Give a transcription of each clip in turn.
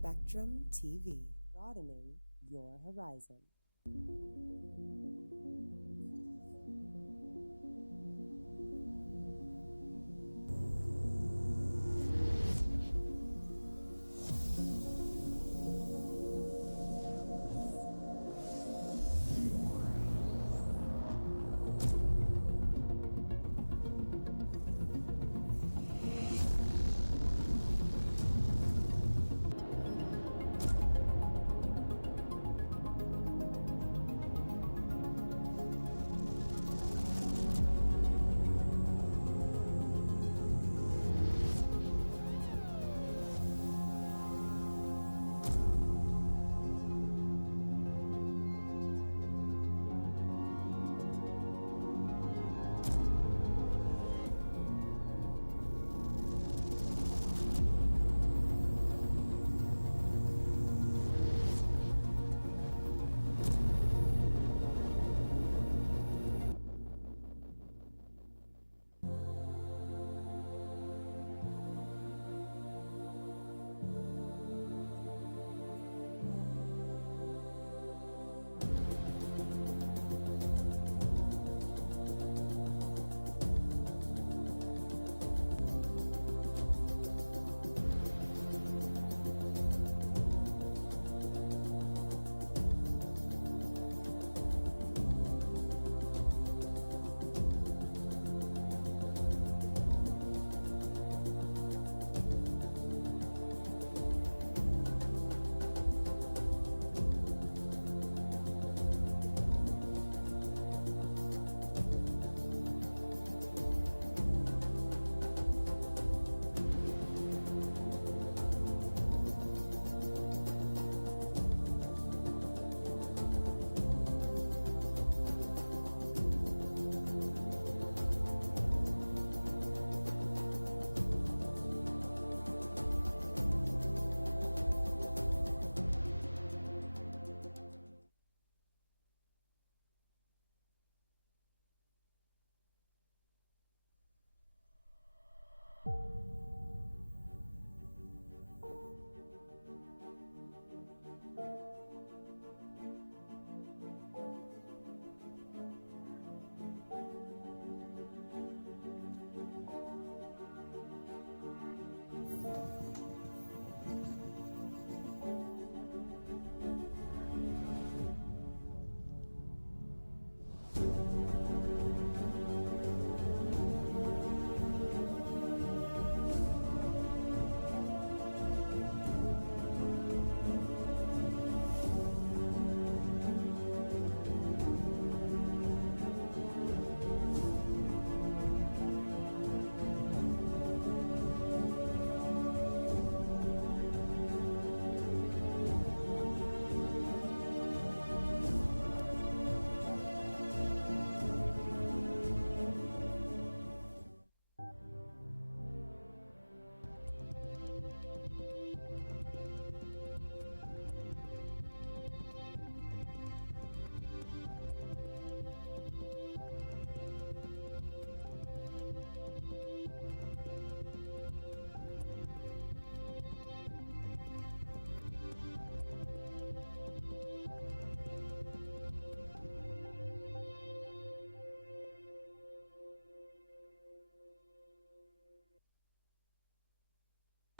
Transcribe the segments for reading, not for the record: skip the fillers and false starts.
Spectrum TV, broadening your horizon.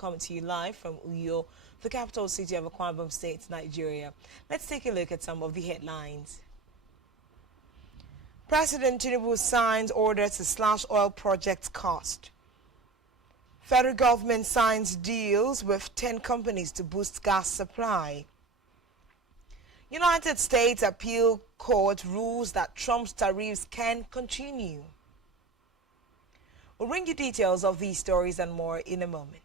Coming to you live from Uyo, the capital city of Akwa Ibom State, Nigeria. Let's take a look at some of the headlines. President Tinubu signs order to slash oil project cost. Federal government signs deals with 10 companies to boost gas supply. United States Appeal Court rules that Trump's tariffs can continue. We'll bring you details of these stories and more in a moment.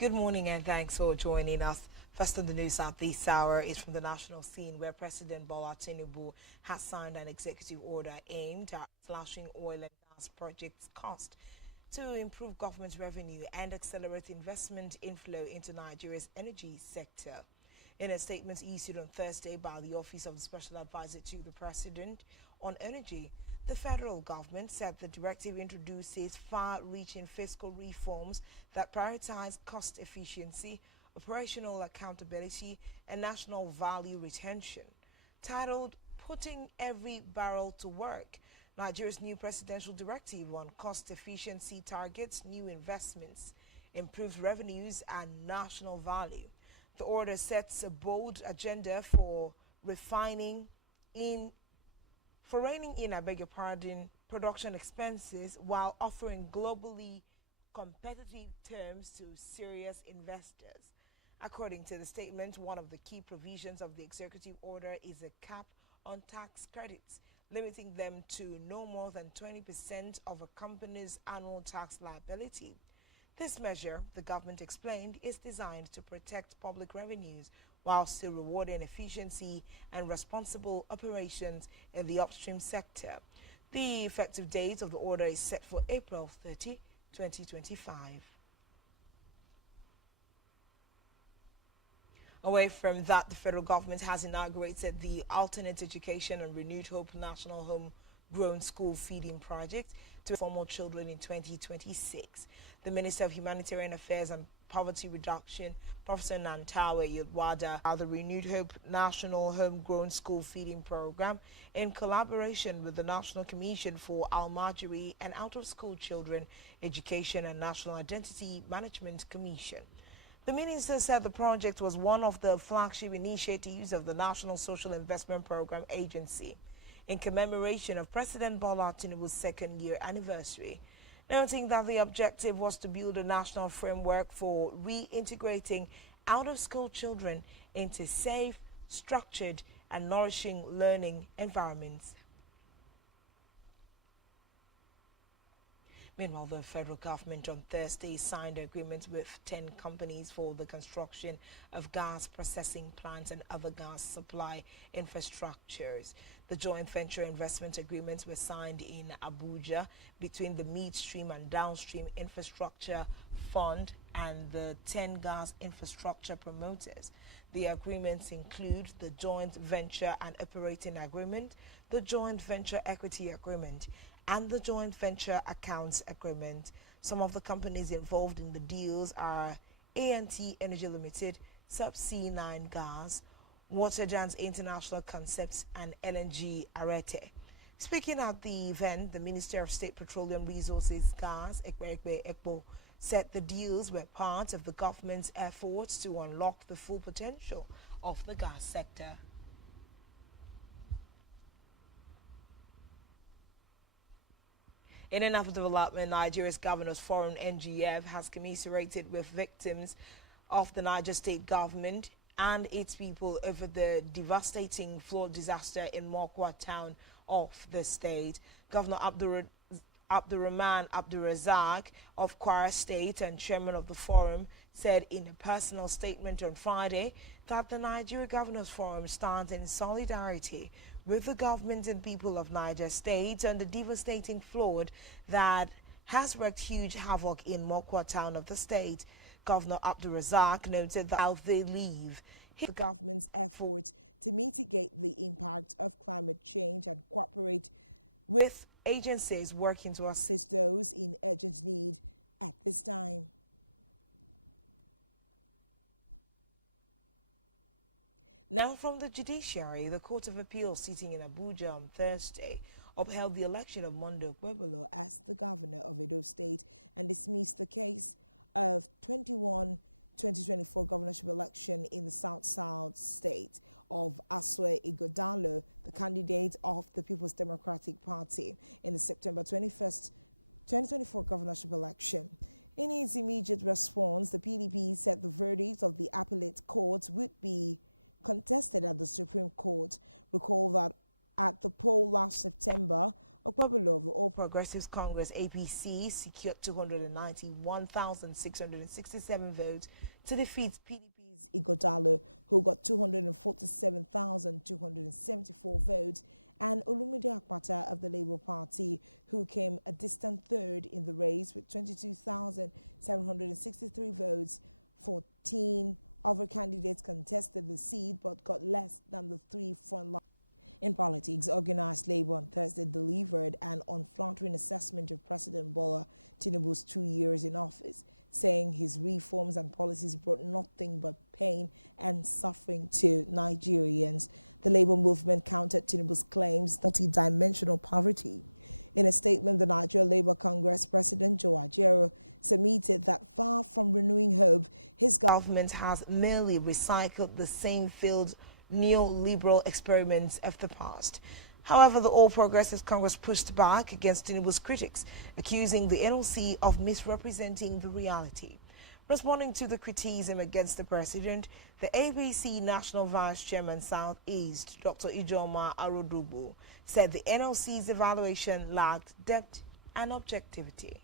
Good morning and thanks for joining us. First on the news at this hour is from the national scene, where President Bola Tinubu has signed an executive order aimed at slashing oil and gas projects cost to improve government revenue and accelerate investment inflow into Nigeria's energy sector. In a statement issued on Thursday by the Office of the Special Advisor to the President on Energy, the federal government said the directive introduces far-reaching fiscal reforms that prioritize cost efficiency, operational accountability, and national value retention. Titled Putting Every Barrel to Work, Nigeria's new presidential directive on cost efficiency targets new investments, improved revenues, and national value. The order sets a bold agenda for reining in, production expenses while offering globally competitive terms to serious investors. According to the statement, one of the key provisions of the executive order is a cap on tax credits, limiting them to no more than 20% of a company's annual tax liability. This measure, the government explained, is designed to protect public revenues while still rewarding efficiency and responsible operations in the upstream sector. The effective date of the order is set for April 30, 2025. Away from that, the federal government has inaugurated the Alternate Education and Renewed Hope National Homegrown School Feeding Project to formal children in 2026. The Minister of Humanitarian Affairs and Poverty Reduction, Professor Nantawe Yodwada, the Renewed Hope National Homegrown School Feeding Program, in collaboration with the National Commission for Almajiri and Out-of-School Children Education and National Identity Management Commission. The minister said the project was one of the flagship initiatives of the National Social Investment Program Agency in commemoration of President Bola Tinubu's second-year anniversary, noting that the objective was to build a national framework for reintegrating out-of-school children into safe, structured, and nourishing learning environments. Meanwhile, the federal government on Thursday signed agreements with 10 companies for the construction of gas processing plants and other gas supply infrastructures. The joint venture investment agreements were signed in Abuja between the Midstream and Downstream Infrastructure Fund and the 10 gas infrastructure promoters. The agreements include the joint venture and operating agreement, the joint venture equity agreement, and the joint venture accounts agreement. Some of the companies involved in the deals are A&T Energy Limited, Subsea 9 Gas, Waterjans International Concepts, and LNG Arete. Speaking at the event, the Minister of State Petroleum Resources, Gas, Ekpe Ekpo, said the deals were part of the government's efforts to unlock the full potential of the gas sector. In another development, Nigeria's Governors Forum (NGF) has commiserated with victims of the Niger State government and its people over the devastating flood disaster in Mokwa town of the state. Governor Abdurrahman Abdurrazak of Kwara State and chairman of the forum said in a personal statement on Friday that the Nigeria Governors Forum stands in solidarity with the government and people of Niger State on the devastating flood that has wreaked huge havoc in Mokwa town of the state. Governor Abdurrazak noted that how they leave the government's efforts to mitigate the impact of climate change and cooperate with agencies working to assist those in urgent need at this time. Now from the judiciary, the Court of Appeal sitting in Abuja on Thursday upheld the election of Monday Okpebholo as the governor of Edo State and dismissed the case of 2024 governorship election in the South state of Asue Ighodalo, the candidate of the People's Democratic Party in the September 21st, 2024 governorship election. In its immediate response, the PDP said the verdict of the appellate court would be contested at the Supreme Court. Recall that at the poll last September, Okwebolo of the All Progressives Congress APC secured 291,667 votes to defeat PDP's Igodalo, who got 247,274 votes, and Olumide Akpata of the Labour Party, who came a distant third in the race with 22,763 votes. 14 other candidates contested the seat but got less than the three frontline. In politics, organized Labour on Thursday delivered an unflattering assessment of President Bola Tinubu's 2 years in office, saying his reforms and policies brought nothing but pain and suffering to Nigerians. The Labour movement countered Tinubu's claims of multi-dimensional poverty. In a statement, the Nigeria Labour Congress President Joe Ajaero submitted that far from renewing hope, his government has merely recycled the same failed neoliberal experiments of the past. However, the All Progressives Congress pushed back against Tinubu's critics, accusing the NLC of misrepresenting the reality. Responding to the criticism against the president, the ABC National Vice Chairman Southeast, Dr. Ijoma Arodubu, said the NLC's evaluation lacked depth and objectivity.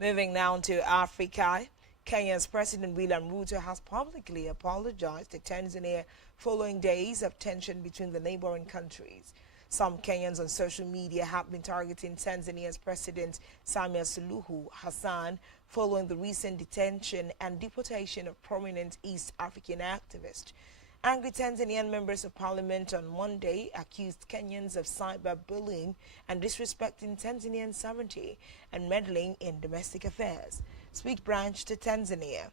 Moving now to Africa, Kenya's President William Ruto has publicly apologized to Tanzania following days of tension between the neighboring countries. Some Kenyans on social media have been targeting Tanzania's President Samia Suluhu Hassan following the recent detention and deportation of prominent East African activists. Angry Tanzanian members of parliament on Monday accused Kenyans of cyberbullying and disrespecting Tanzanian sovereignty and meddling in domestic affairs. Speak branch to Tanzania.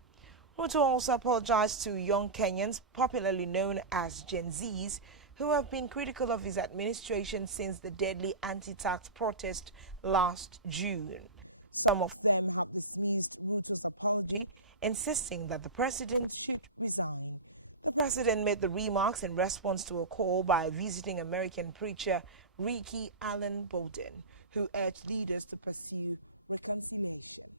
Ruto also apologized to young Kenyans, popularly known as Gen Zs, who have been critical of his administration since the deadly anti-tax protest last June. Some of them have dismissed Ruto's apology, insisting that the president should resign. The president made the remarks in response to a call by visiting American preacher Ricky Allen Bowden, who urged leaders to pursue reconciliation.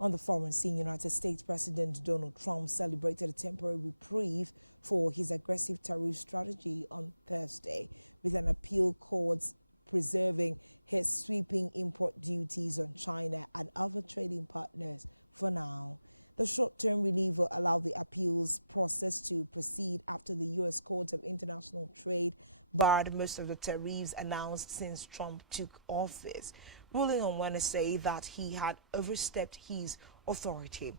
On the foreign scene, United States President Donald Trump celebrated a temporary reprieve for his aggressive tariff strategy on Thursday, with an appeal courts preserving his sweeping import duties on China and other trading partners for now. The short-term relief will allow the appeals process to proceed after the U.S. Court of International Trade barred most of the tariffs announced since Trump took office, ruling on Wednesday that he had overstepped his authority.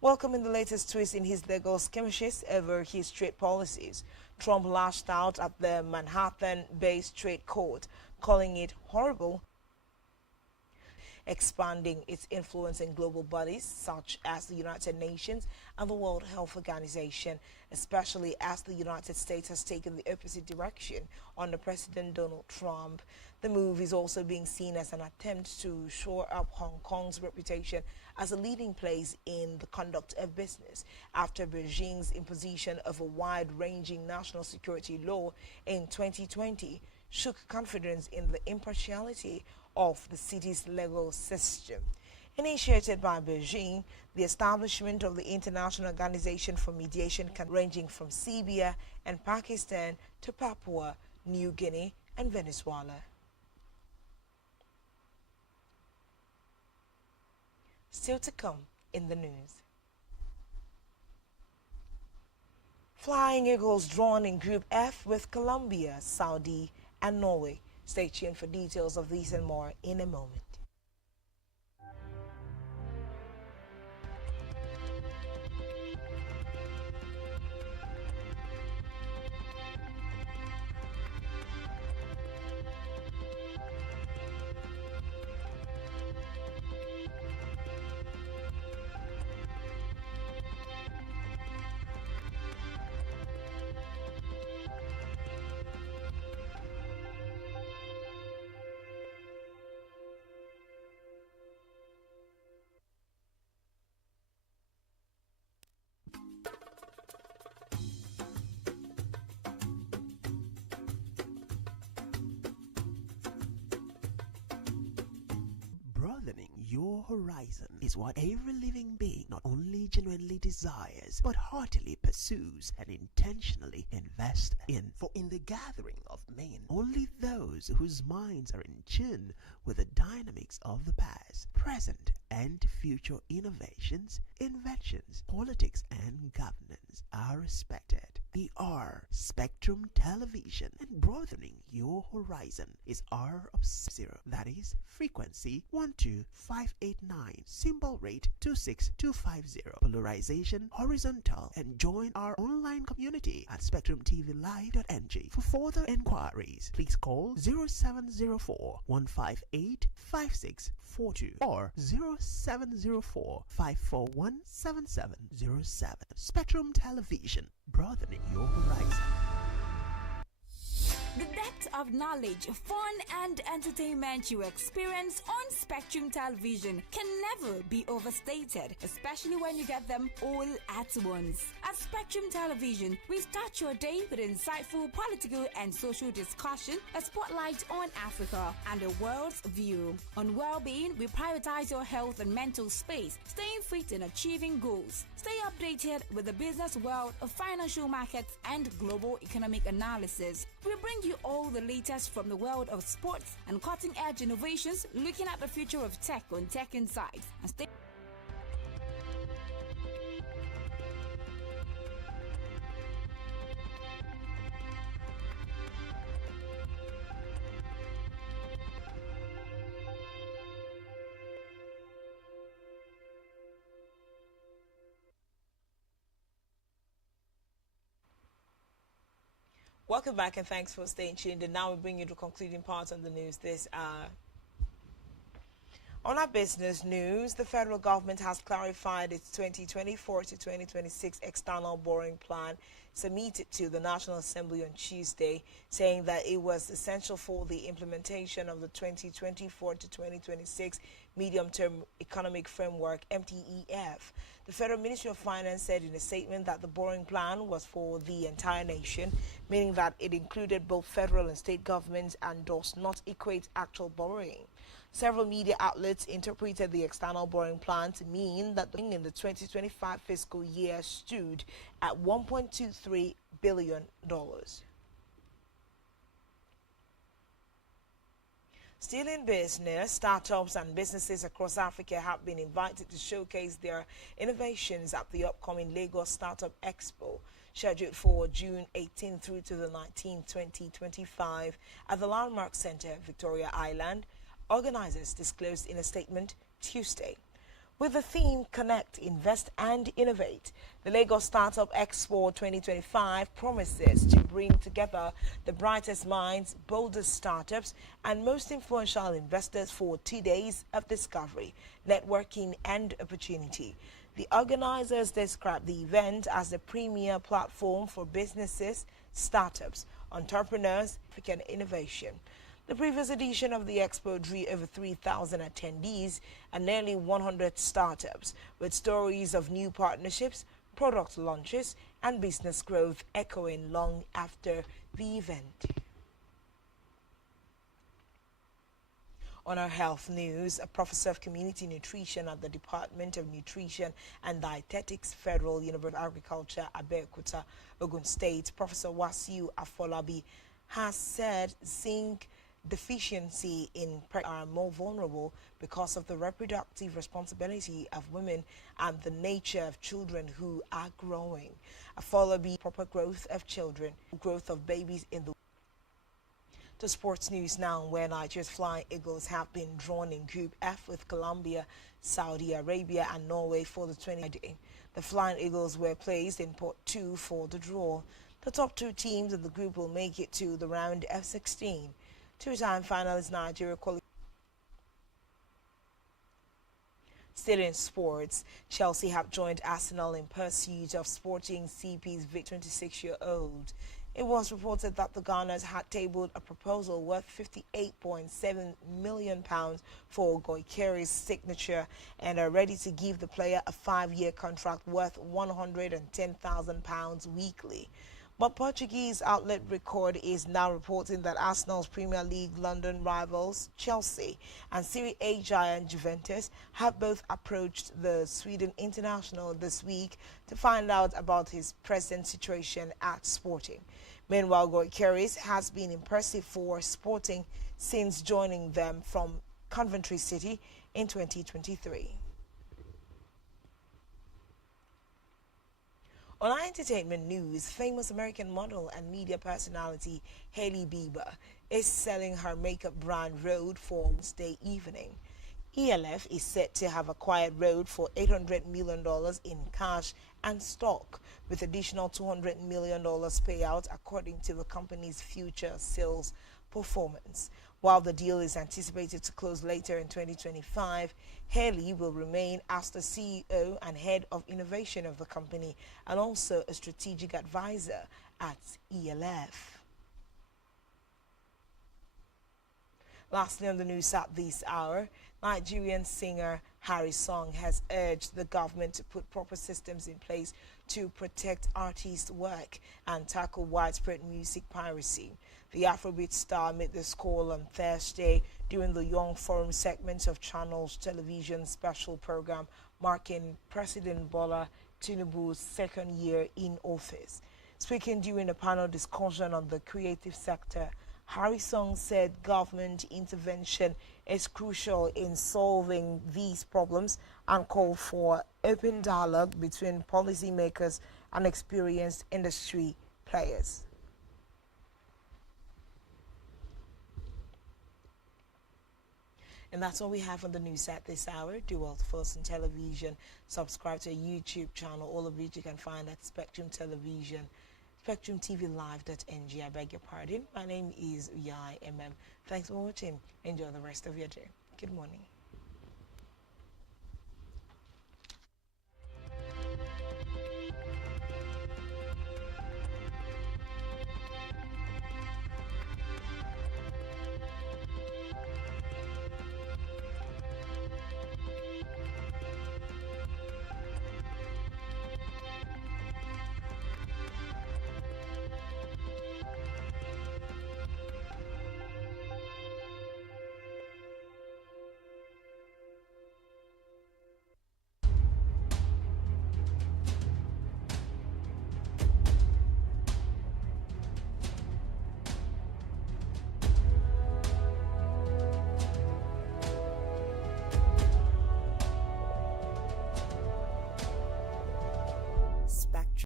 Welcoming the latest twist in his legal skirmishes over his trade policies, Trump lashed out at the Manhattan-based trade court, calling it horrible, expanding its influence in global bodies such as the United Nations and the World Health Organization, especially as the United States has taken the opposite direction under President Donald Trump. The move is also being seen as an attempt to shore up Hong Kong's reputation as a leading place in the conduct of business after Beijing's imposition of a wide-ranging national security law in 2020 shook confidence in the impartiality of the city's legal system. Initiated by Beijing, the establishment of the International Organization for Mediation ranging from Serbia and Pakistan to Papua New Guinea and Venezuela. Still to come in the news. Flying Eagles drawn in Group F with Colombia, Saudi and Norway. Stay tuned for details of these and more in a moment. Broadening your horizon is what every living being not only genuinely desires, but heartily pursues and intentionally invests in. For in the gathering of men, only those whose minds are in tune with the dynamics of the past, present, and future innovations, inventions, politics, and governance are respected. We are Spectrum Television, and broadening your horizon is our obsession. That is frequency 12589, symbol rate 26250, polarization horizontal, and join our online community at spectrumtvlive.ng. For further inquiries, please call 0704 158 5642 or 0704 541 7707. Spectrum Television, broadening your horizon. The depth of knowledge, fun, and entertainment you experience on Spectrum Television can never be overstated, especially when you get them all at once. At Spectrum Television, we start your day with insightful political and social discussion, a spotlight on Africa and the world's view. On well-being, we prioritize your health and mental space, staying fit and achieving goals. Stay updated with the business world, of financial markets, and global economic analysis. We bring you all the latest from the world of sports and cutting-edge innovations, looking at the future of tech on Tech Insights. And stay Welcome back and thanks for staying tuned. And now we bring you the concluding part of the news this hour. On our business news, the federal government has clarified its 2024 to 2026 external borrowing plan submitted to the National Assembly on Tuesday, saying that it was essential for the implementation of the 2024 to 2026 Medium-Term Economic Framework, MTEF. The Federal Ministry of Finance said in a statement that the borrowing plan was for the entire nation, meaning that it included both federal and state governments and does not equate actual borrowing. Several media outlets interpreted the external borrowing plan to mean that the in the 2025 fiscal year stood at $1.23 billion. Still in business, startups and businesses across Africa have been invited to showcase their innovations at the upcoming Lagos Startup Expo, scheduled for June 18 through to the 19th, 2025, at the Landmark Center, Victoria Island, organizers disclosed in a statement Tuesday. With the theme Connect, Invest and Innovate, the Lagos Startup Expo 2025 promises to bring together the brightest minds, boldest startups, and most influential investors for 2 days of discovery, networking, and opportunity. The organizers describe the event as the premier platform for businesses, startups, entrepreneurs, and innovation. The previous edition of the expo drew over 3,000 attendees and nearly 100 startups, with stories of new partnerships, product launches, and business growth echoing long after the event. On our health news, a professor of community nutrition at the Department of Nutrition and Dietetics, Federal University of Agriculture, Abeokuta, Ogun State, Professor Wasiu Afolabi, has said zinc deficiency in pregnancy are more vulnerable because of the reproductive responsibility of women and the nature of children who are growing. Afolabi, proper growth of children, growth of babies in the To sports news now, where Nigeria's Flying Eagles have been drawn in Group F with Colombia, Saudi Arabia, and Norway for the 2020. The Flying Eagles were placed in Pot 2 for the draw. The top two teams of the group will make it to the round of 16. Two-time finalist Nigeria qualified. Still in sports, Chelsea have joined Arsenal in pursuit of Sporting CP's 26-year-old. It was reported that the Gunners had tabled a proposal worth £58.7 million for Goikeri's signature and are ready to give the player a 5-year contract worth £110,000 weekly. But Portuguese outlet Record is now reporting that Arsenal's Premier League London rivals Chelsea and Serie A giant Juventus have both approached the Sweden international this week to find out about his present situation at Sporting. Meanwhile, Gyökeres has been impressive for Sporting since joining them from Coventry City in 2023. On our entertainment news, famous American model and media personality Hailey Bieber is selling her makeup brand Rhode for Wednesday evening. ELF is set to have acquired Rhode for $800 million in cash and stock, with additional $200 million payout according to the company's future sales performance. While the deal is anticipated to close later in 2025, Hailey will remain as the CEO and head of innovation of the company and also a strategic advisor at ELF. Lastly on the news at this hour, Nigerian singer Harry Song has urged the government to put proper systems in place to protect artists' work and tackle widespread music piracy. The Afrobeat star made this call on Thursday during the Young Forum segment of Channel's television special program marking President Bola Tinubu's second year in office. Speaking during a panel discussion on the creative sector, Harry Song said government intervention is crucial in solving these problems and called for open dialogue between policymakers and experienced industry players. And that's all we have on the news at this hour. Do well to follow us on television. Subscribe to our YouTube channel, all of which you can find at Spectrum Television, SpectrumTVLive.ng. I beg your pardon. My name is Uyai MM. Thanks for watching. Enjoy the rest of your day. Good morning.